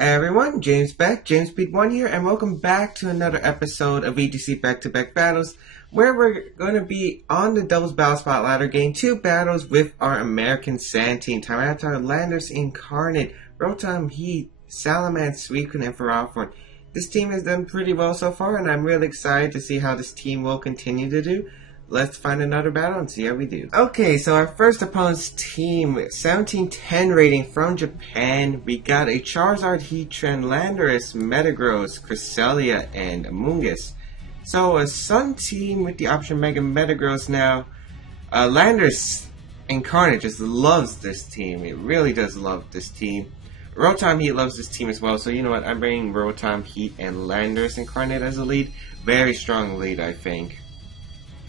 Hey everyone, James Baek, James Baek1 here, and welcome back to another episode of VGC Baek Battles, where we're going to be on the doubles battle spot ladder, getting 2 battles with our American Sand team, Tyranitar, Landers Incarnate, Rotom, Heat, Salamence, Suicune, and Ferrothorn. This team has done pretty well so far, and I'm really excited to see how this team will continue to do. Let's find another battle and see how we do. Okay, so our first opponent's team, 1710 rating from Japan. We got a Charizard, Heatran, Landorus, Metagross, Cresselia, and Amoonguss. So a Sun team with the option Mega Metagross now. Landorus Incarnate just loves this team. It really does love this team. Rotom Heat loves this team as well, so you know what, I'm bringing Rotom Heat and Landorus Incarnate as a lead. Very strong lead, I think.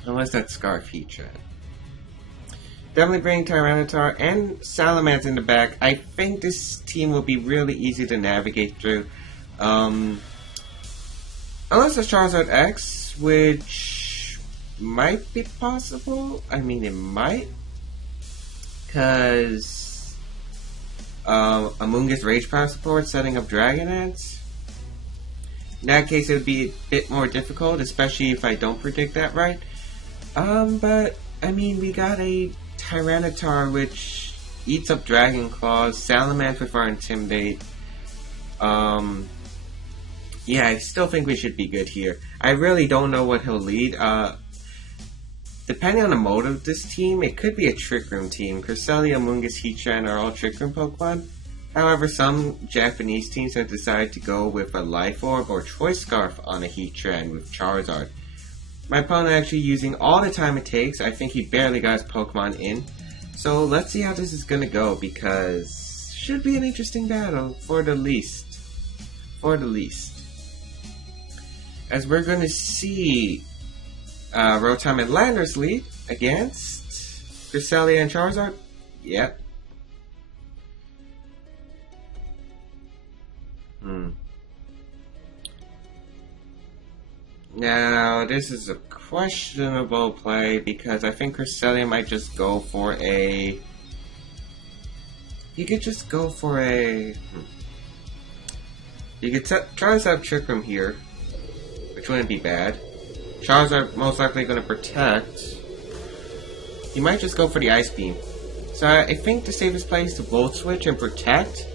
Unless that's Scarf Heatran. Definitely bring Tyranitar and Salamence in the back. I think this team will be really easy to navigate through. Unless it's Charizard X, which might be possible. I mean, it might. Because Amoonguss Rage Power support setting up Dragonets. In that case, it would be a bit more difficult, especially if I don't predict that right. But, I mean, we got a Tyranitar which eats up Dragon Claws, Salamence with our Intimidate. Yeah, I still think we should be good here. I really don't know what he'll lead. Depending on the mode of this team, it could be a Trick Room team. Cresselia, Amoonguss, Heatran are all Trick Room Pokemon. However, some Japanese teams have decided to go with a Life Orb or Choice Scarf on a Heatran with Charizard. My opponent actually using all the time it takes. I think he barely got his Pokemon in. So let's see how this is going to go, because should be an interesting battle for the least. As we're going to see Rotom and Landers lead against Cresselia and Charizard. Yep. Now, this is a questionable play because I think Cresselia might just go for a... You could just go for a... You could try to set up Trick Room here, which wouldn't be bad. Charizard most likely going to protect. You might just go for the Ice Beam. So I think the safest play is to Volt Switch and protect.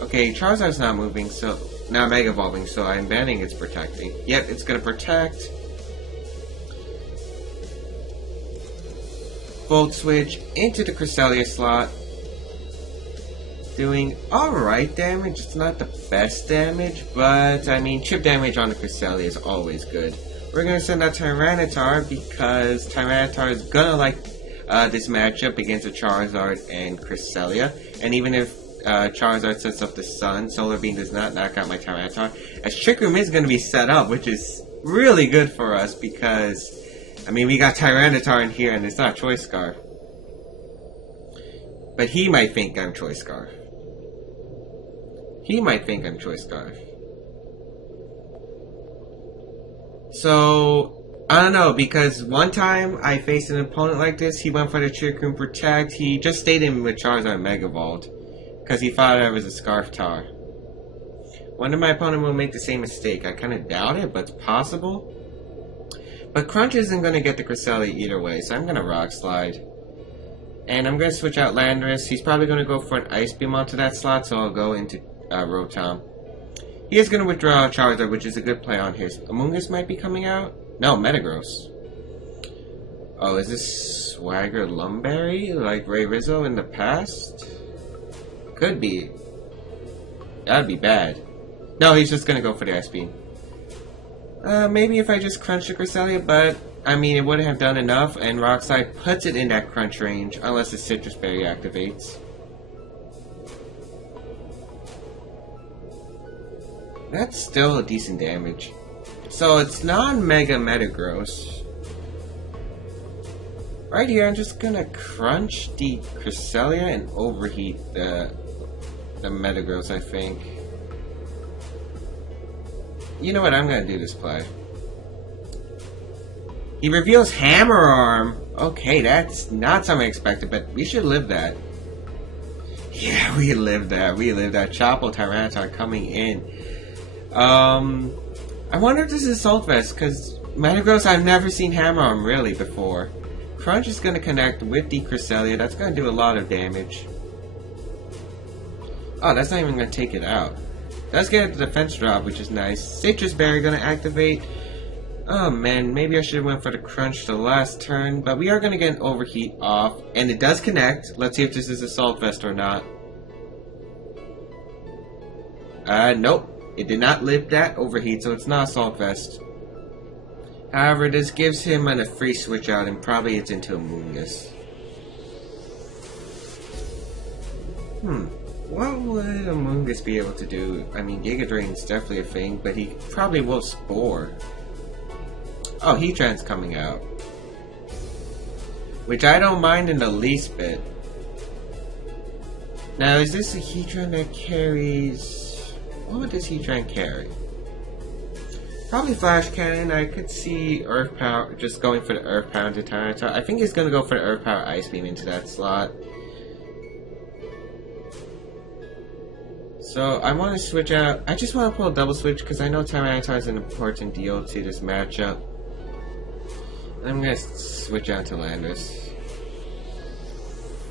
Okay, Charizard's not moving, so... Now Mega Evolving, so I'm banning its protecting. Yep, it's gonna protect. Volt Switch into the Cresselia slot. Doing alright damage. It's not the best damage, but I mean, chip damage on the Cresselia is always good. We're gonna send out Tyranitar because Tyranitar is gonna like this matchup against a Charizard and Cresselia. And even if Charizard sets up the Sun, Solar Beam does not knock out my Tyranitar, as Trick Room is going to be set up, which is really good for us because, I mean, we got Tyranitar in here and it's not Choice Scarf. But he might think I'm Choice Scarf. So, I don't know, because one time I faced an opponent like this, he went for the Trick Room Protect, he just stayed in with Charizard Mega Evolved. Because he thought I was a Scarf Tar. Wonder if my opponent will make the same mistake. I kind of doubt it, but it's possible. But Crunch isn't going to get the Cresselia either way, so I'm going to Rock Slide. And I'm going to switch out Landorus. He's probably going to go for an Ice Beam onto that slot, so I'll go into Rotom. He is going to withdraw Charizard, which is a good play on his. Amoonguss might be coming out. No, Metagross. Oh, is this Swagger Lumberry like Ray Rizzo in the past? Could be. That'd be bad. No, he's just gonna go for the Ice Beam. Maybe if I just crunch the Cresselia, but I mean, it wouldn't have done enough, and Rock Slide puts it in that crunch range, unless the Citrus Berry activates. That's still a decent damage. So it's non-Mega Metagross. Right here, I'm just gonna crunch the Cresselia and overheat the Metagross, I think. You know what, I'm gonna do this play. He reveals Hammer Arm. Okay, that's not something I expected, but we should live that. Yeah, we lived that. We lived that. Chopo Tyranitar coming in. I wonder if this is Assault Vest, because Metagross, I've never seen Hammer Arm really before. Crunch is going to connect with the Cresselia. That's going to do a lot of damage. Oh, that's not even going to take it out. Does get the defense drop, which is nice. Citrus Berry going to activate. Oh man, maybe I should have went for the Crunch the last turn, but we are going to get an Overheat off, and it does connect. Let's see if this is Assault Vest or not. Nope. It did not live that Overheat, so it's not Assault Vest. However, this gives him a free switch out, and probably it's into Amoonguss. What would Amoonguss be able to do? I mean, Giga Drain's definitely a thing, but he probably will Spore. Oh, Heatran's coming out. Which I don't mind in the least bit. Now, is this a Heatran that carries... What would this Heatran carry? Probably Flash Cannon. I could see Earth Power, just going for the Earth Power into Tyranitar. I think he's going to go for the Earth Power Ice Beam into that slot. So I want to switch out. I just want to pull a double switch because I know Tyranitar is an important deal to this matchup. I'm going to switch out to Landorus.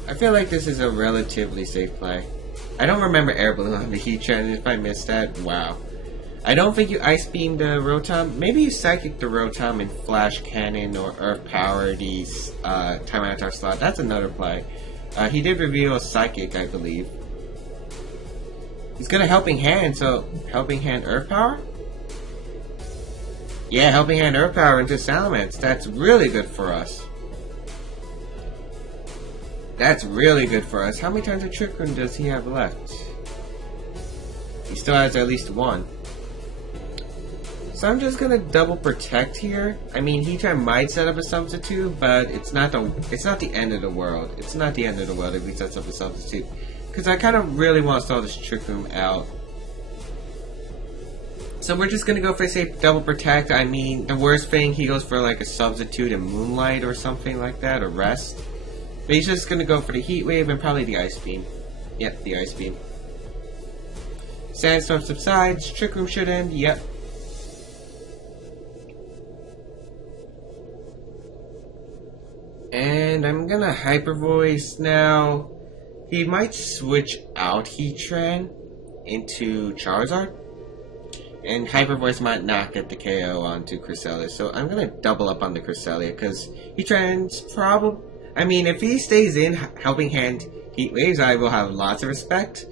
I feel like this is a relatively safe play. I don't remember Air Balloon on the Heatran. If I missed that, wow. I don't think you Ice Beam the Rotom. Maybe you Psychic the Rotom and Flash Cannon or Earth Power the Tyranitar slot. That's another play. He did reveal a Psychic, I believe. He's got a Helping Hand, so Helping Hand Earth Power? Yeah, Helping Hand Earth Power into Salamence. That's really good for us. That's really good for us. How many times of Trick Room does he have left? He still has at least one. So I'm just gonna double protect here. I mean, Heatran might set up a substitute, but it's not the end of the world. It's not the end of the world if he sets up a substitute, because I kind of really want to stall this Trick Room out. So we're just gonna go for a safe double protect. I mean, the worst thing, he goes for like a substitute and Moonlight or something like that, or Rest. But he's just gonna go for the Heat Wave and probably the Ice Beam. Yep, the Ice Beam. Sandstorm subsides. Trick Room should end. Yep. And I'm gonna Hyper Voice now. He might switch out Heatran into Charizard. And Hyper Voice might not get the KO onto Cresselia. So I'm gonna double up on the Cresselia because Heatran's probably... I mean, if he stays in Helping Hand Heat Waves, I will have lots of respect.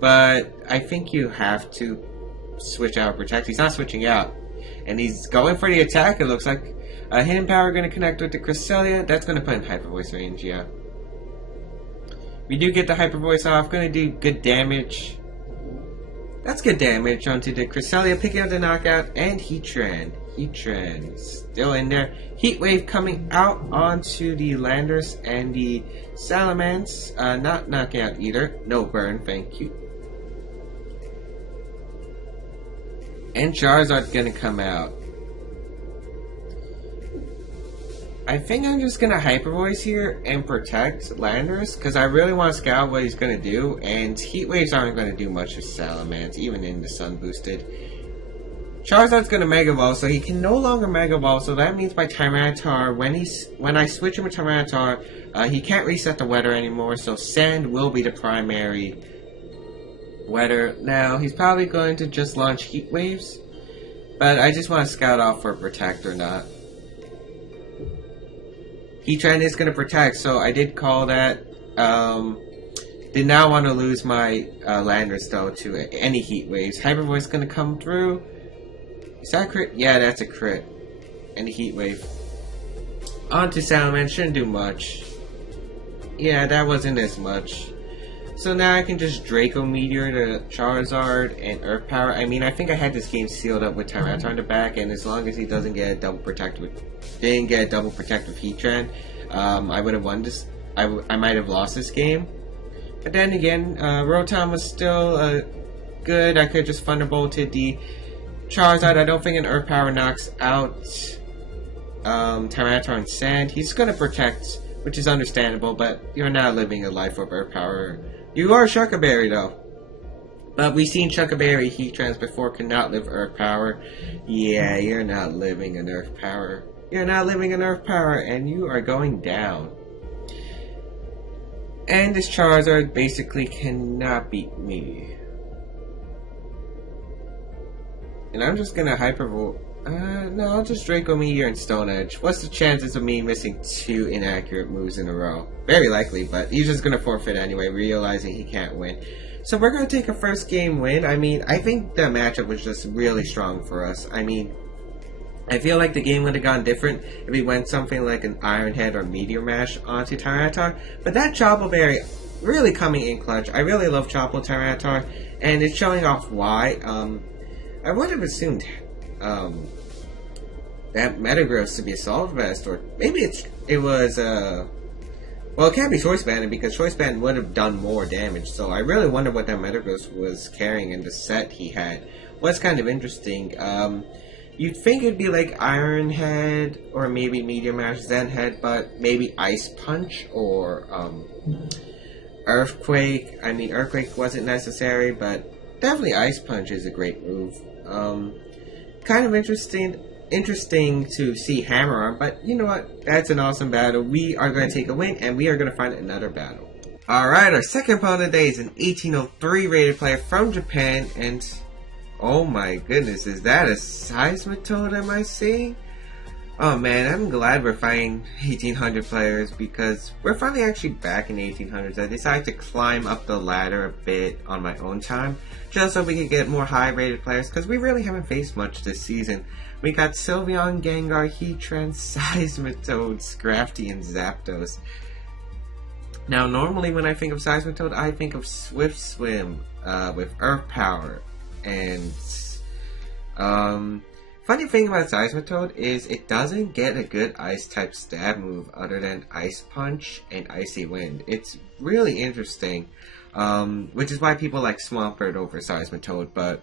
But I think you have to switch out Protect. He's not switching out. And he's going for the attack, it looks like. Hidden Power going to connect with the Cresselia. That's going to put in Hyper Voice range, yeah. We do get the Hyper Voice off. Going to do good damage. That's good damage onto the Cresselia, picking up the knockout. And Heatran. Heatran still in there. Heat Wave coming out onto the Landorus and the Salamence. Not knocking out either. No burn, thank you. And Charizard's gonna come out. I think I'm just gonna Hyper Voice here and protect Landorus because I really want to scout what he's gonna do. And Heat Waves aren't gonna do much with Salamence, even in the Sun Boosted. Charizard's gonna Mega Evolve, so he can no longer Mega Evolve, so that means by Tyranitar, when I switch him with Tyranitar, he can't reset the weather anymore, so Sand will be the primary weather. Now, he's probably going to just launch Heat Waves, but I just want to scout out for a Protect or not. Heatran is gonna Protect, so I did call that. Did not want to lose my Landorus though to any Heat Waves. Hyper Voice gonna come through. Is that a crit? Yeah, that's a crit. And the Heat Wave. On to Salamence, shouldn't do much. Yeah, that wasn't as much. So now I can just Draco Meteor to Charizard and Earth Power. I mean, I think I had this game sealed up with Tyranitar in the back, and as long as he doesn't get a double protect with Heatran, I would have won this. I might have lost this game. But then again, Rotom was still good. I could just Thunderbolted the Charizard. I don't think an Earth Power knocks out Tyranitar and Sand. He's going to Protect, which is understandable, but you're not living a life of Earth Power You are Shuckaberry though. But we've seen Shuckaberry Heatrans before could not live Earth Power. Yeah, you're not living in Earth Power. You're not living in Earth Power, and you are going down. And this Charizard basically cannot beat me. And I'm just gonna Hyper... no, I'll just Draco Meteor and Stone Edge. What's the chances of me missing 2 inaccurate moves in a row? Very likely, but he's just gonna forfeit anyway, realizing he can't win. So we're gonna take a first game win. I mean, I think the matchup was just really strong for us. I mean, I feel like the game would have gone different if we went something like an Iron Head or Meteor Mash onto Tyranitar. But that Chople Berry really coming in clutch. I really love Chople Tyranitar, and it's showing off why. I would have assumed that Metagross to be Assault Vest, or maybe it was well, it can't be Choice Banded because Choice Band would have done more damage. So I really wonder what that Metagross was carrying in the set he had. What's kind of interesting. You'd think it'd be like Iron Head or maybe Meteor Mash Zen Head, but maybe Ice Punch or Earthquake. I mean, Earthquake wasn't necessary, but definitely Ice Punch is a great move. Kind of interesting to see Hammer Arm, but you know what? That's an awesome battle. We are going to take a win, and we are going to find another battle. Alright, our second opponent today is an 1803 rated player from Japan, and oh my goodness, is that a Seismitoad am I seeing? Oh man, I'm glad we're fighting 1800 players because we're finally actually back in the 1800s. I decided to climb up the ladder a bit on my own time just so we could get more high rated players because we really haven't faced much this season. We got Sylveon, Gengar, Heatran, Seismitoad, Scrafty, and Zapdos. Now normally when I think of Seismitoad, I think of Swift Swim with Earth Power. And funny thing about Seismitoad is it doesn't get a good ice type stab move other than Ice Punch and Icy Wind. It's really interesting, which is why people like Swampert over Seismitoad, but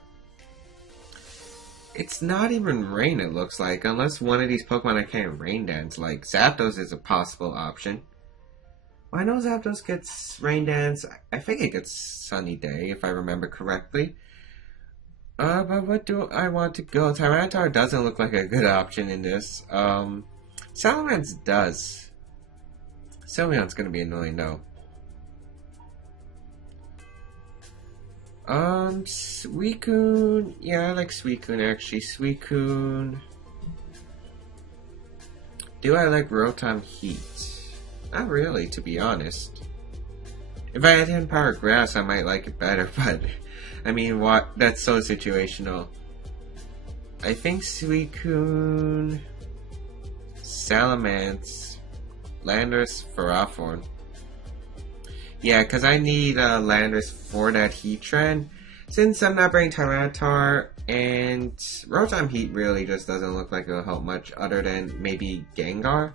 it's not even Rain, it looks like, unless one of these Pokemon I can't Rain Dance. Like Zapdos is a possible option. Well, I know Zapdos gets Rain Dance. I think it gets Sunny Day if I remember correctly. But what do I want to go? Tyranitar doesn't look like a good option in this. Salamence does. Sylveon's gonna be annoying though. Suicune. Yeah, I like Suicune actually. Suicune. Do I like Rotom Heat? Not really, to be honest. If I had him Power Grass, I might like it better, but I mean, what? That's so situational. I think Suicune, Salamence, Landorus, Ferrothorn. Yeah, because I need Landorus for that Heatran. Since I'm not bringing Tyranitar, and Rotom Heat really just doesn't look like it'll help much other than maybe Gengar.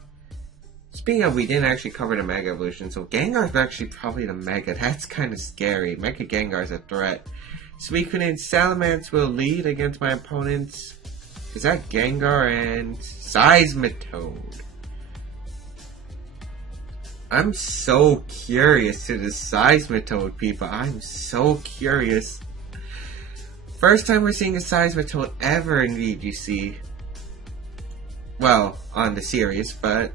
Speaking of, we didn't actually cover the Mega Evolution, so Gengar's actually probably the Mega. That's kind of scary. Mega Gengar's a threat. Suicune and Salamence will lead against my opponents. Is that Gengar and Seismitoad? I'm so curious to the Seismitoad, people. I'm so curious. First time we're seeing a Seismitoad ever in VGC. Well, on the series, but it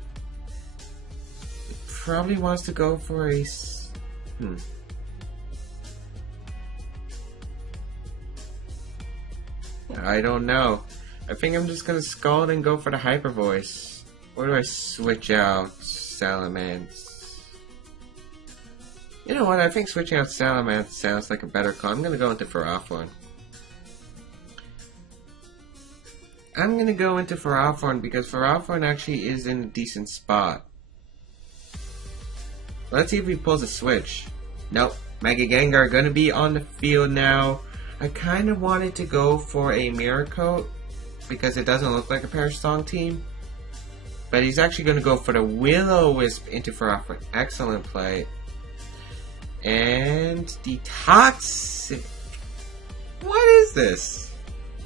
probably wants to go for a... I don't know. I think I'm just gonna Scald and go for the Hyper Voice. Or do I switch out Salamence? You know what? I think switching out Salamence sounds like a better call. I'm gonna go into Ferrothorn. Because Ferrothorn actually is in a decent spot. Let's see if he pulls a switch. Nope. Mega Gengar gonna be on the field now. I kind of wanted to go for a Mirror Coat because it doesn't look like a Perish Song team. But he's actually going to go for the Will-O-Wisp into Ferrothorn. Excellent play. And the Toxic. What is this?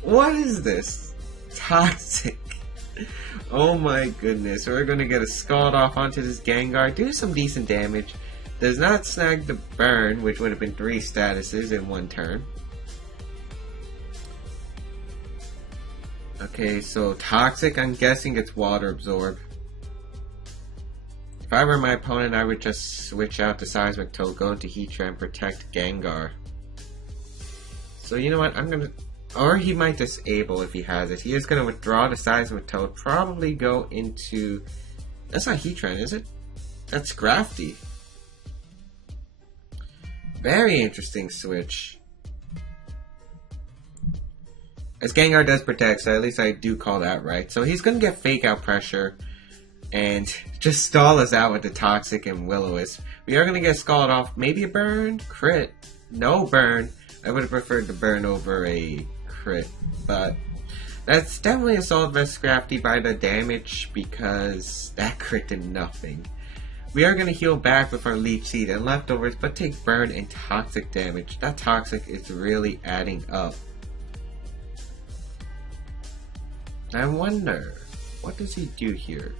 What is this? Toxic. Oh my goodness. We're going to get a Scald off onto this Gengar. Do some decent damage. Does not snag the burn, which would have been 3 statuses in 1 turn. Okay, so Toxic, I'm guessing it's Water Absorb. If I were my opponent, I would just switch out the Seismic Toad, go into Heatran, protect Gengar. So you know what, I'm gonna... Or he might disable if he has it. He is gonna withdraw the Seismic Toad, probably go into... That's not Heatran, is it? That's Scrafty. Very interesting switch. As Gengar does protect, so at least I do call that right. So he's gonna get Fake Out pressure and just stall us out with the Toxic and Will-O-Wisp. We are gonna get Scald off. Maybe a burn? Crit? No burn. I would have preferred the burn over a crit, but that's definitely a solid versus Scrafty by the damage because that crit did nothing. We are going to heal back with our Leech Seed and Leftovers, but take burn and Toxic damage. That Toxic is really adding up. I wonder, what does he do here?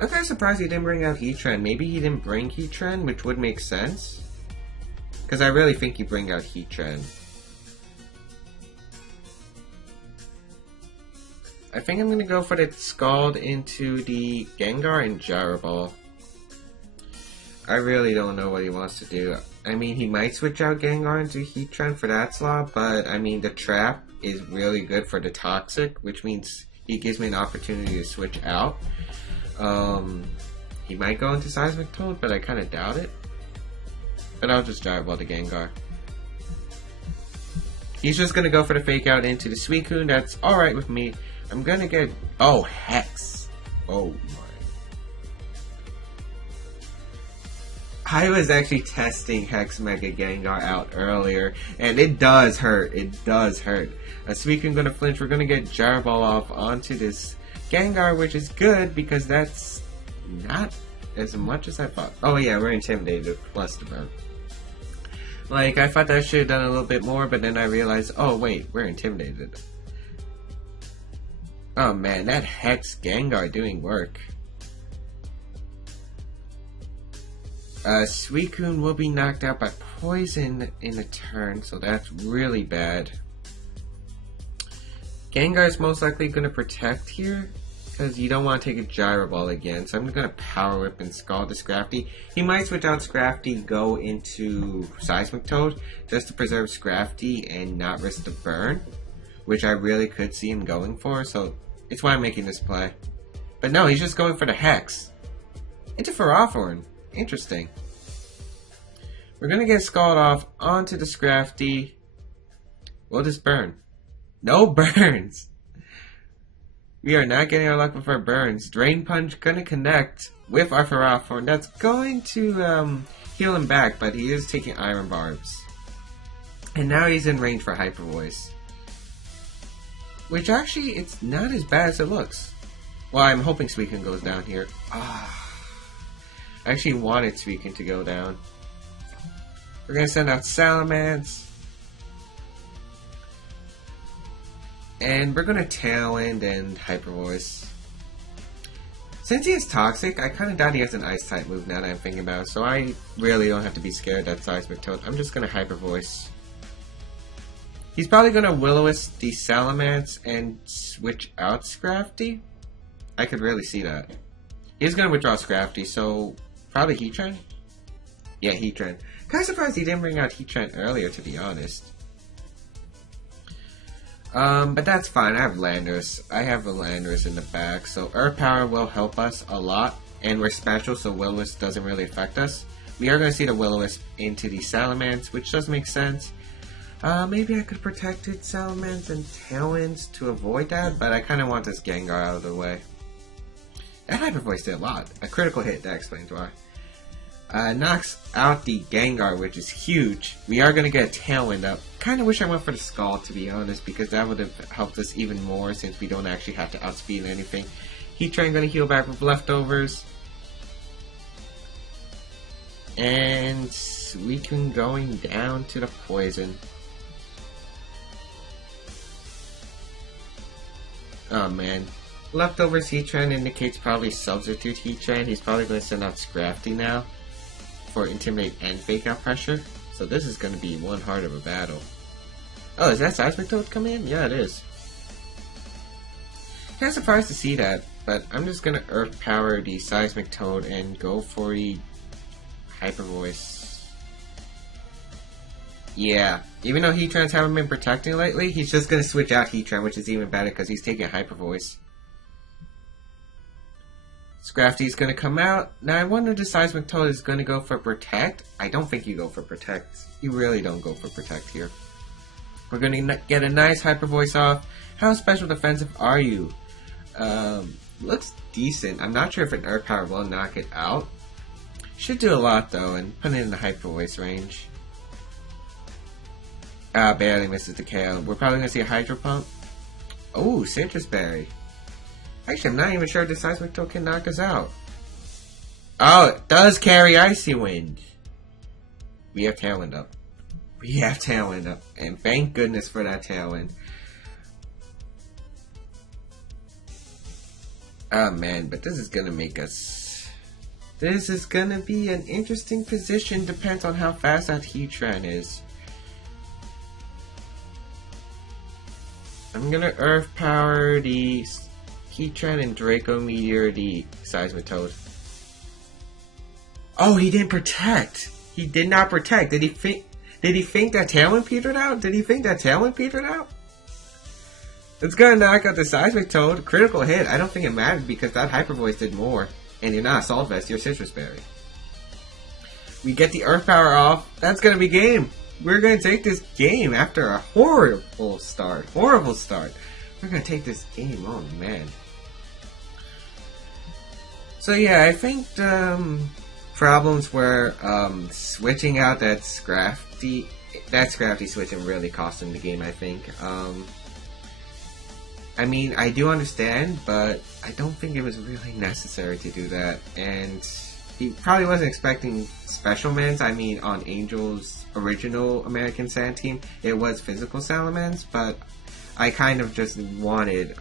I'm kind of surprised he didn't bring out Heatran. Maybe he didn't bring Heatran, which would make sense. Because I really think you bring out Heatran. I think I'm going to go for the Scald into the Gengar and Gyro Ball. I really don't know what he wants to do. I mean, he might switch out Gengar into Heatran for that slot, but I mean, the Trap is really good for the Toxic, which means he gives me an opportunity to switch out. He might go into Seismic Toad, but I kind of doubt it. But I'll just Gyro Ball the Gengar. He's just going to go for the Fake Out into the Suicune. That's alright with me. I'm gonna get... Oh, Hex. Oh my. I was actually testing Hex Mega Gengar out earlier, and it does hurt. It does hurt. A Suicune gonna flinch. We're gonna get Gyro Ball off onto this Gengar, which is good because that's not as much as I thought. Oh yeah, we're Intimidated plus the burn. Like, I thought I should have done a little bit more, but then I realized, oh wait, we're Intimidated. Oh man, that Hex Gengar doing work. Suicune will be knocked out by poison in a turn, so that's really bad. Gengar is most likely going to protect here, because you don't want to take a Gyro Ball again, so I'm going to Power Whip and Scald the Scrafty. He might switch out Scrafty, go into Seismic Toad, just to preserve Scrafty and not risk the burn, which I really could see him going for, so it's why I'm making this play. But no, he's just going for the Hex. Into Ferrothorn. Interesting. We're going to get Scald off onto the Scrafty. Will this burn? No burns! We are not getting our luck with our burns. Drain Punch going to connect with our Ferrothorn. That's going to heal him back, but he is taking Iron Barbs. And now he's in range for Hyper Voice. Which actually, it's not as bad as it looks. Well, I'm hoping Suicune goes down here. I actually wanted Suicune to go down. We're going to send out Salamence. And we're going to Tailwind and Hyper Voice. Since he is Toxic, I kind of doubt he has an Ice-type move now that I'm thinking about it. So I really don't have to be scared that Seismic Toad. I'm just going to Hyper Voice. He's probably going to Will-O-Wisp the Salamence and switch out Scrafty. I could really see that. He's going to withdraw Scrafty, so probably Heatran? Yeah, Heatran. Kind of surprised he didn't bring out Heatran earlier, to be honest. But that's fine. I have Landorus. I have a Landorus in the back, so Earth Power will help us a lot. And we're special, so Will-O-Wisp doesn't really affect us. We are going to see the Will-O-Wisp into the Salamence, which does make sense. Maybe I could have protected Salamence and Tailwinds to avoid that, but I kind of want this Gengar out of the way. That Hyper Voice did a lot. A critical hit, that explains why. Knocks out the Gengar, which is huge. We are going to get a Tailwind up. Kind of wish I went for the Scald, to be honest, because that would have helped us even more since we don't actually have to outspeed anything. Heatran going to heal back with Leftovers. And Suicune going down to the Poison. Oh man. Leftovers Heatran indicates probably substitute Heatran. He's probably going to send out Scrafty now. for Intimidate and Fake Out Pressure. So this is going to be one hard of a battle. Oh, is that Seismic Toad come in? Yeah, it is. Kind of surprised to see that, but I'm just going to Earth Power the Seismic Toad and go for the Hyper Voice. Yeah, even though Heatrans haven't been protecting lately, he's just going to switch out Heatran, which is even better because he's taking Hyper Voice. Scrafty's going to come out. Now I wonder if the Seismic Toad is going to go for Protect. I don't think you go for Protect. You really don't go for Protect here. We're going to get a nice Hyper Voice off. How special defensive are you? Looks decent. I'm not sure if an Earth Power will knock it out. Should do a lot though, and put it in the Hyper Voice range. Barely misses the KO. We're probably going to see a Hydro Pump. Oh, Citrus Berry. Actually, I'm not even sure if the Seismic Toad can knock us out. Oh, it does carry Icy Wind. We have Tailwind up. We have Tailwind up. And thank goodness for that Tailwind. Oh man, but this is going to make us... This is going to be an interesting position. Depends on how fast that Heatran is. I'm going to Earth Power the Heatran and Draco Meteor the Seismic Toad. Oh, he didn't protect. He did not protect. Did he think that Tailwind petered out? Did he think that Tailwind petered out? It's gonna knock out the Seismic Toad. Critical hit. I don't think it mattered because that Hyper Voice did more. And you're not Assault Vest, you're Citrus Berry. We get the Earth Power off. That's gonna be game. We're gonna take this game after a horrible start. Horrible start. We're gonna take this game. Oh man. So yeah, I think problems were switching out that Scrafty switching really cost him the game, I think. I mean, I do understand, but I don't think it was really necessary to do that. And he probably wasn't expecting Special Mans. I mean, on Angel's original American Sand team, it was physical Salamence, but I kind of just wanted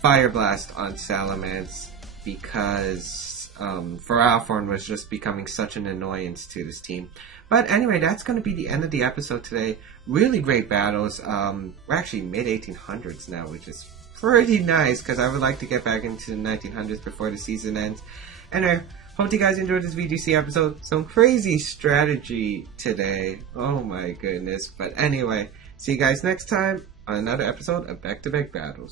Fire Blast on Salamence because Feralthorn was just becoming such an annoyance to this team. But anyway, that's going to be the end of the episode today. Really great battles. We're actually mid-1800s now, which is pretty nice because I would like to get back into the 1900s before the season ends. And I hope you guys enjoyed this VGC episode. Some crazy strategy today. Oh my goodness. But anyway, see you guys next time on another episode of Baek Battles.